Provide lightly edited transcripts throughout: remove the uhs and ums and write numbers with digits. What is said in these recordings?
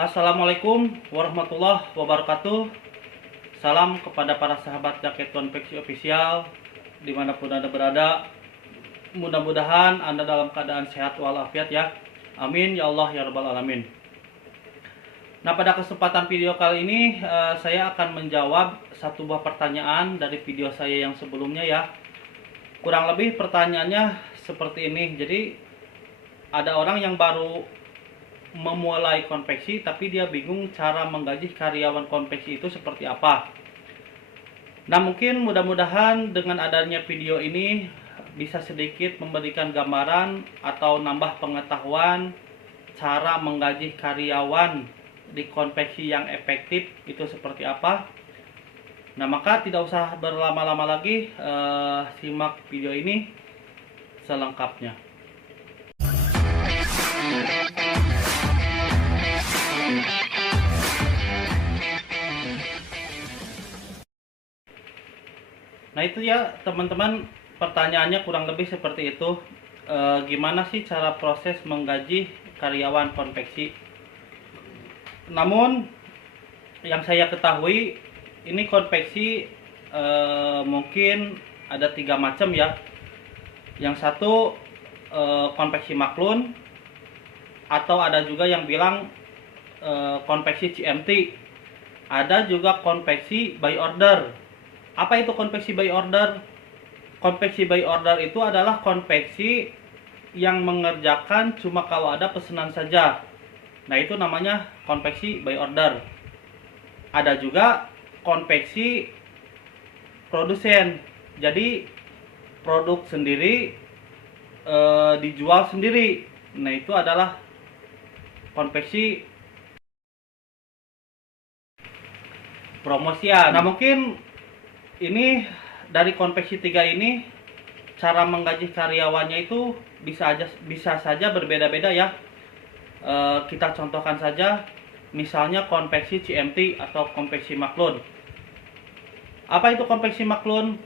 Assalamualaikum warahmatullahi wabarakatuh. Salam kepada para sahabat Jaket Konveksi Official dimanapun Anda berada. Mudah-mudahan Anda dalam keadaan sehat walafiat ya. Amin ya Allah ya Rabbal Alamin. Nah, pada kesempatan video kali ini saya akan menjawab satu buah pertanyaan dari video saya yang sebelumnya ya. Kurang lebih pertanyaannya seperti ini. Jadi ada orang yang baru memulai konveksi tapi dia bingung cara menggaji karyawan konveksi itu seperti apa. Nah, mungkin mudah-mudahan dengan adanya video ini bisa sedikit memberikan gambaran atau nambah pengetahuan cara menggaji karyawan di konveksi yang efektif itu seperti apa. Nah, maka tidak usah berlama-lama lagi, simak video ini selengkapnya. Nah, itu ya teman-teman, pertanyaannya kurang lebih seperti itu. Gimana sih cara proses menggaji karyawan konveksi? Namun yang saya ketahui ini konveksi mungkin ada 3 macam ya. Yang satu konveksi maklun, atau ada juga yang bilang konveksi CMT. Ada juga konveksi by order. Apa itu konveksi by order? Konveksi by order itu adalah konveksi yang mengerjakan cuma kalau ada pesanan saja. Nah, itu namanya konveksi by order. Ada juga konveksi produsen. Jadi produk sendiri dijual sendiri. Nah, itu adalah konveksi promosian. Nah, mungkin ini dari konveksi 3 ini cara menggaji karyawannya itu bisa saja berbeda-beda ya. Kita contohkan saja, misalnya konveksi CMT atau konveksi maklun. Apa itu konveksi maklun?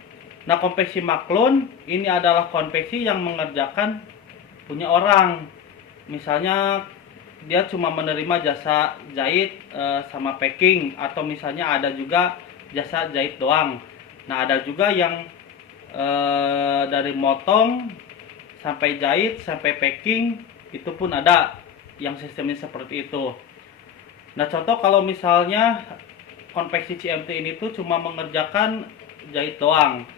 Nah, konveksi maklun ini adalah konveksi yang mengerjakan punya orang. Misalnya dia cuma menerima jasa jahit sama packing, atau misalnya ada juga jasa jahit doang. Nah, ada juga yang dari motong sampai jahit sampai packing, itu pun ada yang sistemnya seperti itu. Nah, contoh kalau misalnya konveksi CMT ini tuh cuma mengerjakan jahit doang.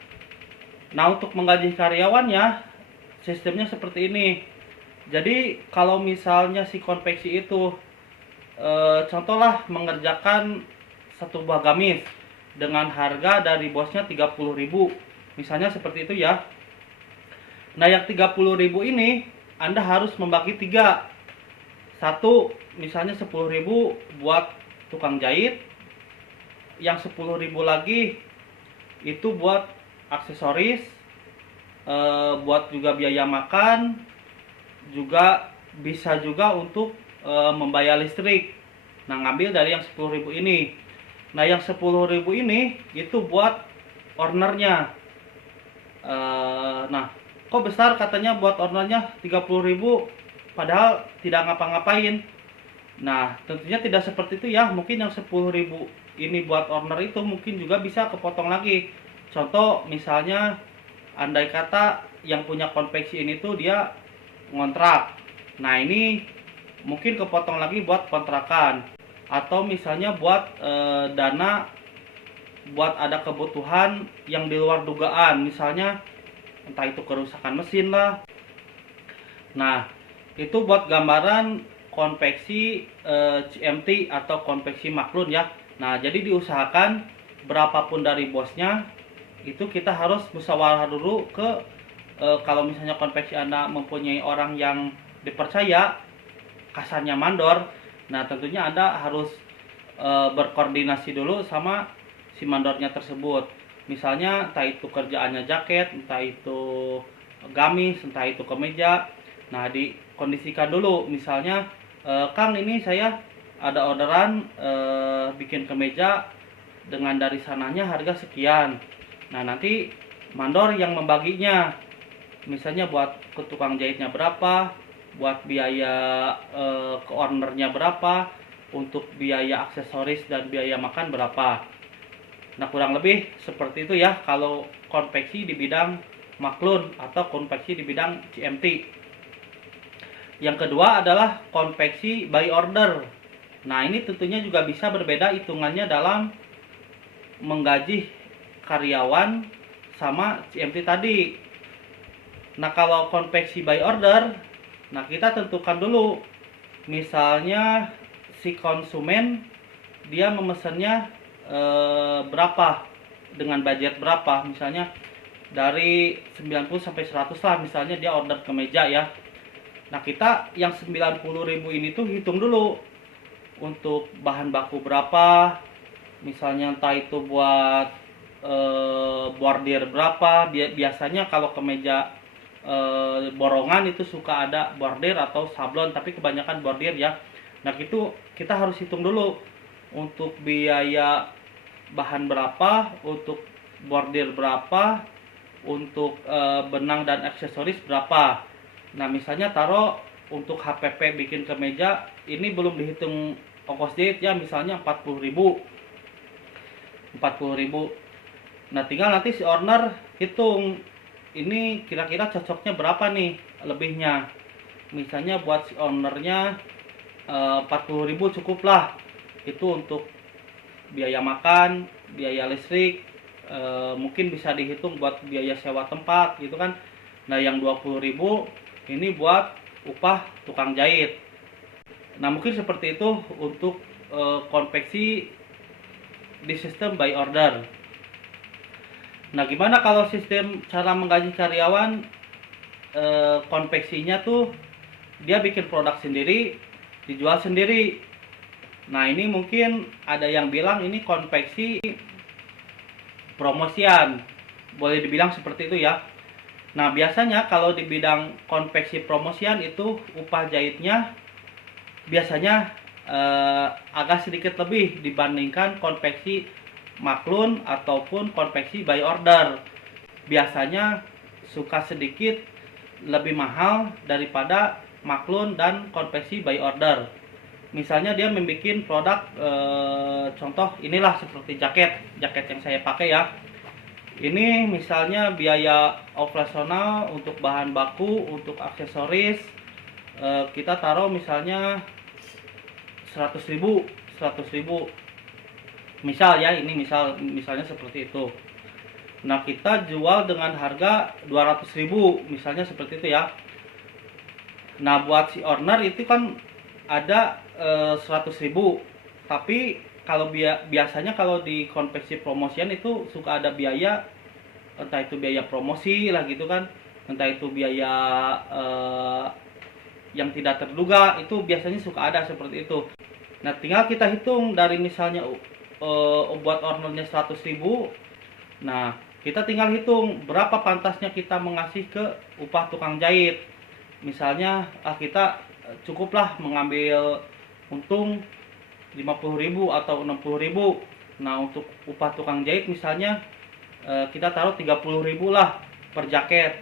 Nah, untuk menggaji karyawannya sistemnya seperti ini. Jadi kalau misalnya si konveksi itu contohlah mengerjakan satu buah gamis dengan harga dari bosnya 30.000, misalnya seperti itu ya. Nah, yang 30.000 ini Anda harus membagi 3. Satu, misalnya 10.000 buat tukang jahit, yang 10.000 lagi itu buat aksesoris, buat juga biaya makan, juga bisa juga untuk membayar listrik. Nah, ngambil dari yang 10.000 ini. Nah, yang 10.000 ini itu buat ownernya. Nah, kok besar katanya buat ownernya 30.000 padahal tidak ngapa-ngapain. Nah, tentunya tidak seperti itu ya. Mungkin yang 10.000 ini buat owner itu mungkin juga bisa kepotong lagi. Contoh misalnya, andai kata yang punya konveksi ini tuh dia ngontrak. Nah, ini mungkin kepotong lagi buat kontrakan, atau misalnya buat dana buat ada kebutuhan yang di luar dugaan, misalnya entah itu kerusakan mesin lah. Nah, itu buat gambaran konveksi CMT atau konveksi maklun ya. Nah, jadi diusahakan berapapun dari bosnya itu kita harus musyawarah dulu ke kalau misalnya konveksi Anda mempunyai orang yang dipercaya, kasarnya mandor. Nah, tentunya Anda harus berkoordinasi dulu sama si mandornya tersebut. Misalnya entah itu kerjaannya jaket, entah itu gamis, entah itu kemeja. Nah, dikondisikan dulu. Misalnya, Kang, ini saya ada orderan bikin kemeja dengan dari sananya harga sekian. Nah, nanti mandor yang membaginya. Misalnya buat ke tukang jahitnya berapa, buat biaya ke ownernya berapa. untuk biaya aksesoris dan biaya makan berapa. Nah, kurang lebih seperti itu ya kalau konveksi di bidang maklun atau konveksi di bidang CMT. Yang kedua adalah konveksi by order. Nah, ini tentunya juga bisa berbeda hitungannya dalam menggaji karyawan sama CMT tadi. Nah, kalau konveksi by order, nah kita tentukan dulu. Misalnya si konsumen dia memesannya berapa, dengan budget berapa, misalnya dari 90 sampai 100 lah misalnya dia order kemeja ya. Nah, kita yang 90.000 ini tuh hitung dulu untuk bahan baku berapa, misalnya entah itu buat bordir berapa. Biasanya kalau kemeja borongan itu suka ada bordir atau sablon, tapi kebanyakan bordir ya. Nah, itu kita harus hitung dulu untuk biaya bahan berapa, untuk bordir berapa, untuk benang dan aksesoris berapa. Nah, misalnya taruh untuk HPP bikin kemeja ini belum dihitung ongkos jahit ya, misalnya 40.000. Nah, tinggal nanti si owner hitung ini kira-kira cocoknya berapa nih lebihnya. Misalnya buat si ownernya 40.000 cukup lah. Itu untuk biaya makan, biaya listrik, mungkin bisa dihitung buat biaya sewa tempat gitu kan. Nah, yang 20.000 ini buat upah tukang jahit. Nah, mungkin seperti itu untuk konveksi di sistem by order. Nah, gimana kalau sistem cara menggaji karyawan konveksinya tuh dia bikin produk sendiri, dijual sendiri. Nah, ini mungkin ada yang bilang ini konveksi promosian, boleh dibilang seperti itu ya. Nah, biasanya kalau di bidang konveksi promosian itu upah jahitnya biasanya agak sedikit lebih dibandingkan konveksi maklun ataupun konveksi by order. Biasanya suka sedikit lebih mahal daripada maklun dan konveksi by order. Misalnya dia membuat produk contoh inilah seperti jaket yang saya pakai ya. Ini misalnya biaya operasional untuk bahan baku, untuk aksesoris kita taruh misalnya 100.000 misal ya, ini misalnya seperti itu. Nah, kita jual dengan harga 200.000 misalnya seperti itu ya. Nah, buat si owner itu kan ada 100.000, tapi kalau biasanya kalau di konveksi promosian itu suka ada biaya, entah itu biaya promosi lah gitu kan, entah itu biaya yang tidak terduga, itu biasanya suka ada seperti itu. Nah, tinggal kita hitung dari misalnya buat ownernya 100.000. Nah, kita tinggal hitung berapa pantasnya kita mengasih ke upah tukang jahit. Misalnya kita cukuplah mengambil untung 50.000 atau 60.000. Nah, untuk upah tukang jahit misalnya kita taruh 30.000 lah per jaket.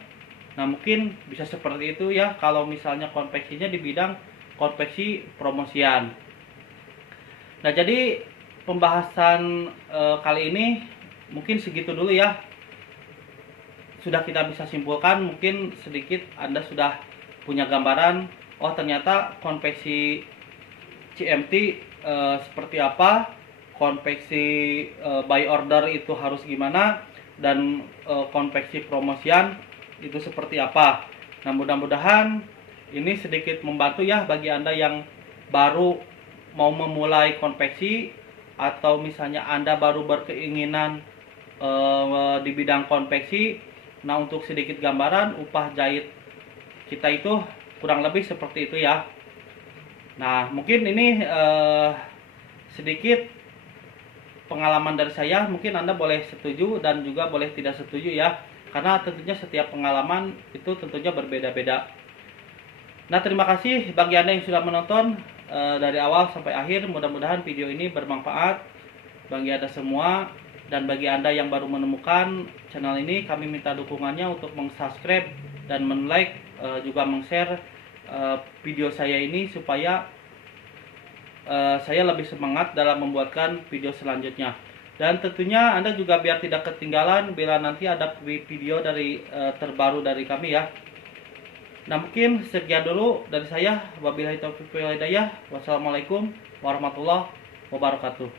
Nah, mungkin bisa seperti itu ya kalau misalnya konveksinya di bidang konveksi promosian. Nah, jadi pembahasan kali ini mungkin segitu dulu ya. Sudah kita bisa simpulkan, mungkin sedikit Anda sudah punya gambaran, oh ternyata konveksi CMT seperti apa, konveksi by order itu harus gimana, dan konveksi promosian itu seperti apa. Nah, mudah-mudahan ini sedikit membantu ya bagi Anda yang baru mau memulai konveksi, atau misalnya Anda baru berkeinginan di bidang konveksi. Nah, untuk sedikit gambaran upah jahit kita itu kurang lebih seperti itu ya. Nah, mungkin ini sedikit pengalaman dari saya. Mungkin Anda boleh setuju dan juga boleh tidak setuju ya, karena tentunya setiap pengalaman itu tentunya berbeda-beda. Nah, terima kasih bagi Anda yang sudah menonton dari awal sampai akhir. Mudah-mudahan video ini bermanfaat bagi Anda semua. Dan bagi Anda yang baru menemukan channel ini, kami minta dukungannya untuk meng-subscribe dan men-like, juga meng-share video saya ini, supaya saya lebih semangat dalam membuatkan video selanjutnya. Dan tentunya Anda juga biar tidak ketinggalan bila nanti ada video dari terbaru dari kami ya. Nah, mungkin sekian dulu dari saya. Wabillahi taufiq wal hidayah. Wassalamualaikum warahmatullahi wabarakatuh.